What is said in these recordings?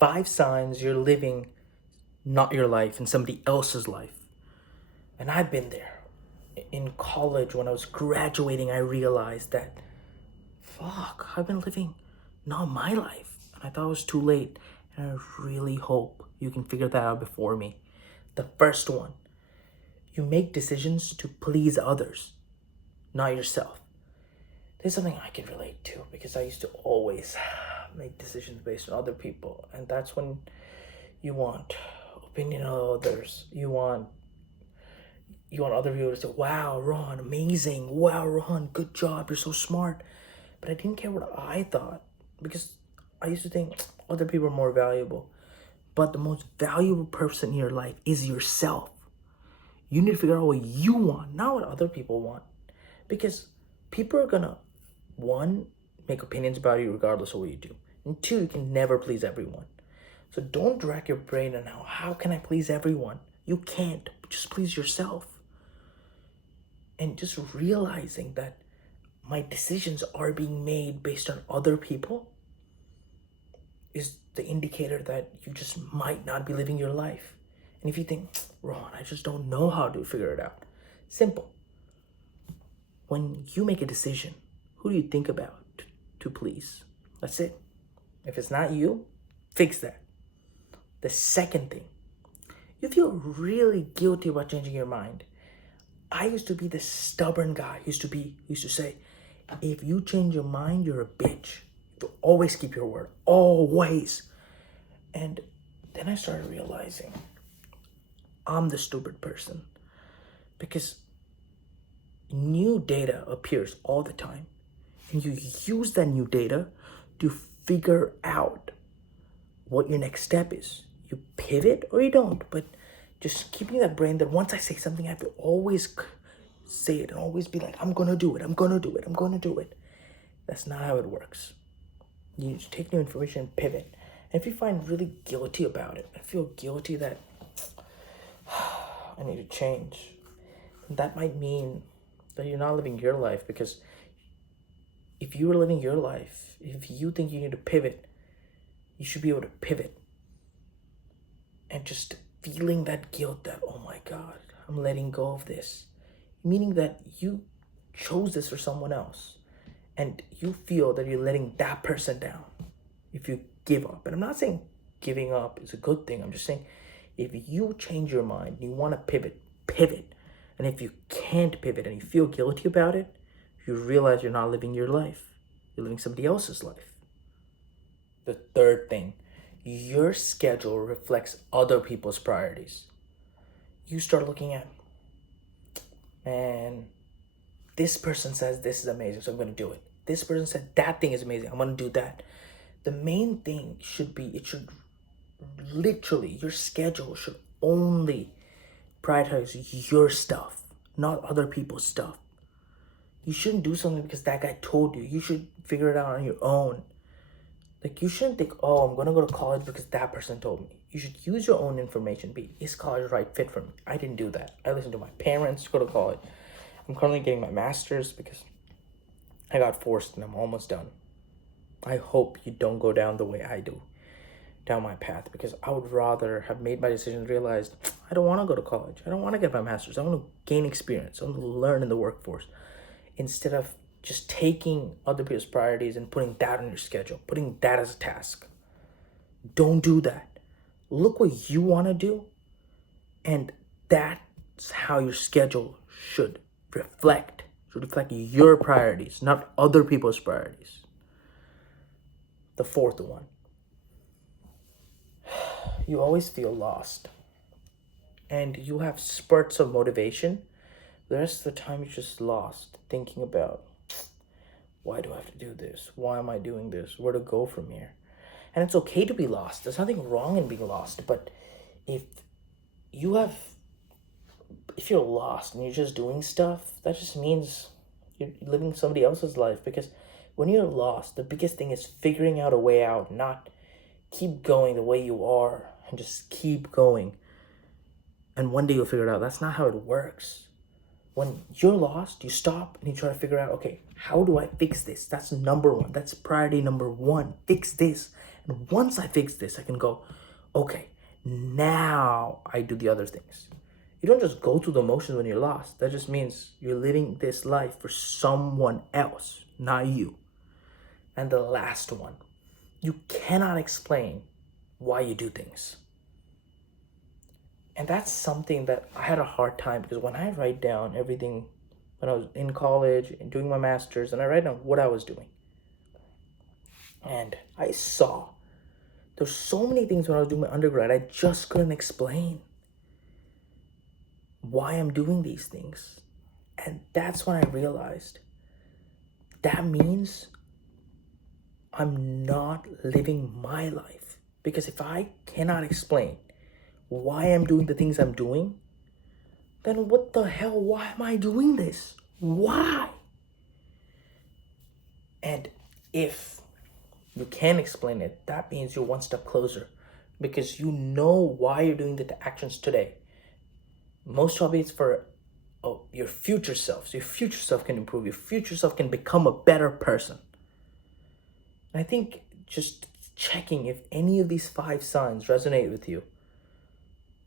5 signs you're living not your life and somebody else's life. And I've been there. In college, when I was graduating, I realized that, fuck, I've been living not my life. And I thought it was too late. And I really hope you can figure that out before me. The first one, you make decisions to please others, not yourself. There's something I can relate to because I used to always make decisions based on other people. And that's when you want opinion of others. You want other people to say, wow, Ron, amazing. Wow, Ron, good job. You're so smart. But I didn't care what I thought because I used to think other people are more valuable. But the most valuable person in your life is yourself. You need to figure out what you want, not what other people want. Because people are gonna, one, make opinions about you regardless of what you do. And two, you can never please everyone. So don't drag your brain on how can I please everyone? You can't. Just please yourself. And just realizing that my decisions are being made based on other people is the indicator that you just might not be living your life. And if you think, Ron, I just don't know how to figure it out. Simple. When you make a decision, who do you think about to please? That's it. If it's not you, fix that. The second thing, you feel really guilty about changing your mind. I used to be the stubborn guy. Used to say, if you change your mind, you're a bitch. You always keep your word. Always. And then I started realizing I'm the stupid person. Because new data appears all the time. And you use that new data to figure out what your next step is. You pivot or you don't. But just keeping that brain that once I say something, I have to always say it and always be like, I'm gonna do it, I'm gonna do it, I'm gonna do it. That's not how it works. You just take new information and pivot. And if you find really guilty about it, I feel guilty that I need to change, that might mean that you're not living your life. Because if you were living your life, if you think you need to pivot, you should be able to pivot. And just feeling that guilt that, oh my God, I'm letting go of this. Meaning that you chose this for someone else. And you feel that you're letting that person down if you give up. And I'm not saying giving up is a good thing. I'm just saying if you change your mind and you want to pivot. And if you can't pivot and you feel guilty about it, you realize you're not living your life. You're living somebody else's life. The third thing, your schedule reflects other people's priorities. You start looking at, man, this person says this is amazing, so I'm going to do it. This person said that thing is amazing, I'm going to do that. The main thing should be, it should literally, your schedule should only prioritize your stuff, not other people's stuff. You shouldn't do something because that guy told you. You should figure it out on your own. Like, you shouldn't think, oh, I'm going to go to college because that person told me. You should use your own information. Is college the right fit for me? I didn't do that. I listened to my parents to go to college. I'm currently getting my master's because I got forced and I'm almost done. I hope you don't go down the way I do, down my path, because I would rather have made my decision and realized I don't want to go to college. I don't want to get my master's. I want to gain experience. I want to learn in the workforce instead of just taking other people's priorities and putting that on your schedule, putting that as a task. Don't do that. Look what you want to do, and that's how your schedule should reflect. Should reflect your priorities, not other people's priorities. The fourth one, you always feel lost, and you have spurts of motivation. The rest of the time, you're just lost, thinking about, why do I have to do this? Why am I doing this? Where to go from here? And it's okay to be lost. There's nothing wrong in being lost. But if you're lost and you're just doing stuff, that just means you're living somebody else's life. Because when you're lost, the biggest thing is figuring out a way out, not keep going the way you are and just keep going. And one day you'll figure it out. That's not how it works. When you're lost, you stop and you try to figure out, okay, how do I fix this? That's number one. That's priority number one. Fix this. And once I fix this, I can go, okay, now I do the other things. You don't just go through the motions when you're lost. That just means you're living this life for someone else, not you. And the last one, you cannot explain why you do things. And that's something that I had a hard time, because when I write down everything when I was in college and doing my master's, and I write down what I was doing, and I saw there's so many things when I was doing my undergrad I just couldn't explain why I'm doing these things. And that's when I realized that means I'm not living my life. Because if I cannot explain why I'm doing the things I'm doing, then what the hell? Why am I doing this? Why? And if you can explain it, that means you're one step closer, because you know why you're doing the actions today. Most probably it's for your future self. So your future self can improve. Your future self can become a better person. And I think just checking if any of these 5 signs resonate with you,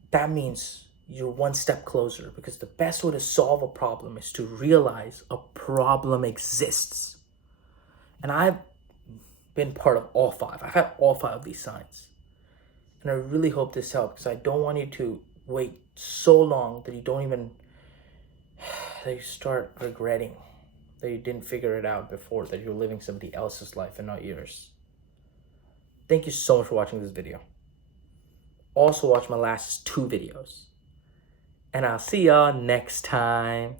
that means you're one step closer, because the best way to solve a problem is to realize a problem exists. And I've been part of all 5. I've had all 5 of these signs. And I really hope this helps, because I don't want you to wait so long that you don't even, that you start regretting that you didn't figure it out before, that you're living somebody else's life and not yours. Thank you so much for watching this video. Also watch my last 2 videos. And I'll see y'all next time.